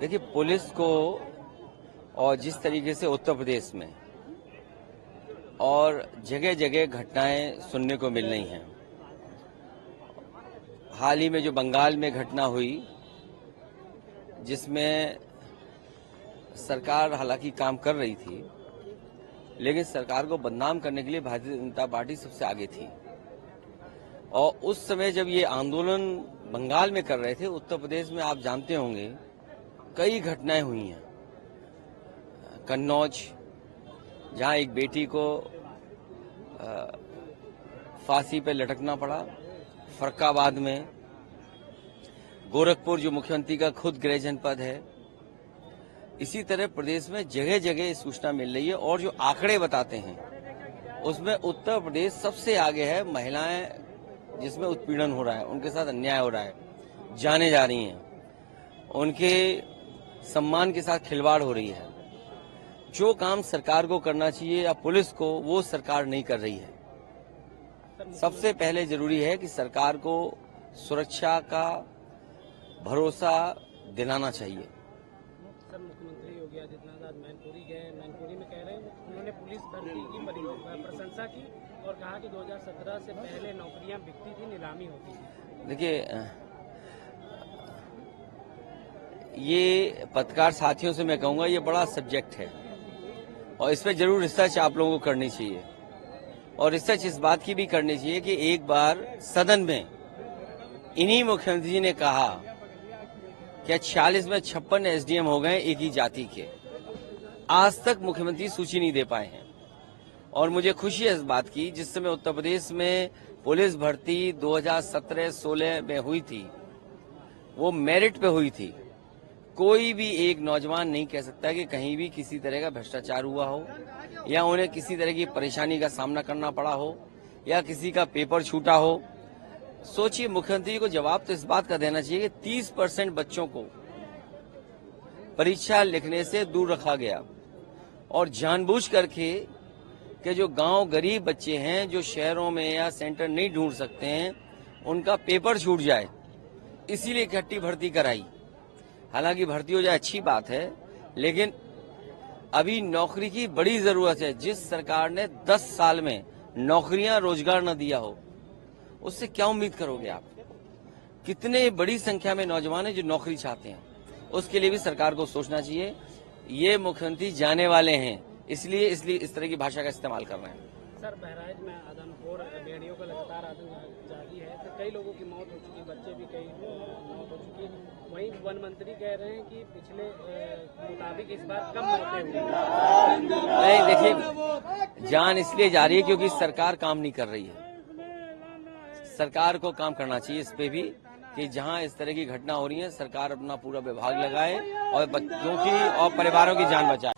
देखिए, पुलिस को और जिस तरीके से उत्तर प्रदेश में और जगह जगह घटनाएं सुनने को मिल रही हैं। हाल ही में जो बंगाल में घटना हुई, जिसमें सरकार हालांकि काम कर रही थी, लेकिन सरकार को बदनाम करने के लिए भारतीय जनता पार्टी सबसे आगे थी। और उस समय जब ये आंदोलन बंगाल में कर रहे थे, उत्तर प्रदेश में आप जानते होंगे कई घटनाएं हुई हैं। कन्नौज, जहां एक बेटी को फांसी पे लटकना पड़ा, फरक्काबाद में, गोरखपुर जो मुख्यमंत्री का खुद गृह जनपद है। इसी तरह प्रदेश में जगह जगह सूचना मिल रही है और जो आंकड़े बताते हैं उसमें उत्तर प्रदेश सबसे आगे है। महिलाएं जिसमें उत्पीड़न हो रहा है, उनके साथ अन्याय हो रहा है, जाने जा रही हैं, उनके सम्मान के साथ खिलवाड़ हो रही है। जो काम सरकार को करना चाहिए या पुलिस को, वो सरकार नहीं कर रही है। सबसे पहले जरूरी है कि सरकार को सुरक्षा का भरोसा दिलाना चाहिए। सर, मुख्यमंत्री योगी आदित्यनाथ मैनपुरी गए, मैनपुरी में कह रहे हैं उन्होंने पुलिस भर्ती की प्रशंसा की और कहा कि 2017 से पहले नौकरियां बिकती थी, नीलामी होती थी। देखिए, ये पत्रकार साथियों से मैं कहूंगा ये बड़ा सब्जेक्ट है और इस पर जरूर रिसर्च आप लोगों को करनी चाहिए। और रिसर्च इस बात की भी करनी चाहिए कि एक बार सदन में इन्हीं मुख्यमंत्री जी ने कहा कि 46 में 56 एसडीएम हो गए एक ही जाति के। आज तक मुख्यमंत्री सूची नहीं दे पाए हैं और मुझे खुशी है इस बात की, जिस समय उत्तर प्रदेश में पुलिस भर्ती 2017-16 में हुई थी, वो मेरिट पे हुई थी। कोई भी एक नौजवान नहीं कह सकता कि कहीं भी किसी तरह का भ्रष्टाचार हुआ हो या उन्हें किसी तरह की परेशानी का सामना करना पड़ा हो या किसी का पेपर छूटा हो। सोचिए, मुख्यमंत्री को जवाब तो इस बात का देना चाहिए कि 30% बच्चों को परीक्षा लिखने से दूर रखा गया और जानबूझ करके कि जो गांव गरीब बच्चे हैं, जो शहरों में या सेंटर नहीं ढूंढ सकते हैं, उनका पेपर छूट जाए, इसीलिए इकट्ठी भर्ती कराई। हालांकि भर्ती हो जाए अच्छी बात है, लेकिन अभी नौकरी की बड़ी जरूरत है। जिस सरकार ने 10 साल में नौकरियां, रोजगार न दिया हो, उससे क्या उम्मीद करोगे आप? कितने बड़ी संख्या में नौजवान हैं जो नौकरी चाहते हैं, उसके लिए भी सरकार को सोचना चाहिए। ये मुख्यमंत्री जाने वाले हैं, इसलिए इस तरह की भाषा का इस्तेमाल कर रहे हैं। सर, बहराइच में आदमखोर भेड़ियों का लगातार आतंक जारी है, तो कई लोगों की मौत हो चुकी, बच्चे भी कई मौत हो चुकी। वहीं वन मंत्री कह रहे हैं कि पिछले मुताबिक इस बार कम मौतें हुई। नहीं, देखिए, जान इसलिए जा रही है क्योंकि सरकार काम नहीं कर रही है। सरकार को काम करना चाहिए इस पे भी कि जहां इस तरह की घटना हो रही है, सरकार अपना पूरा विभाग लगाए और बच्चों की और परिवारों की जान बचाए।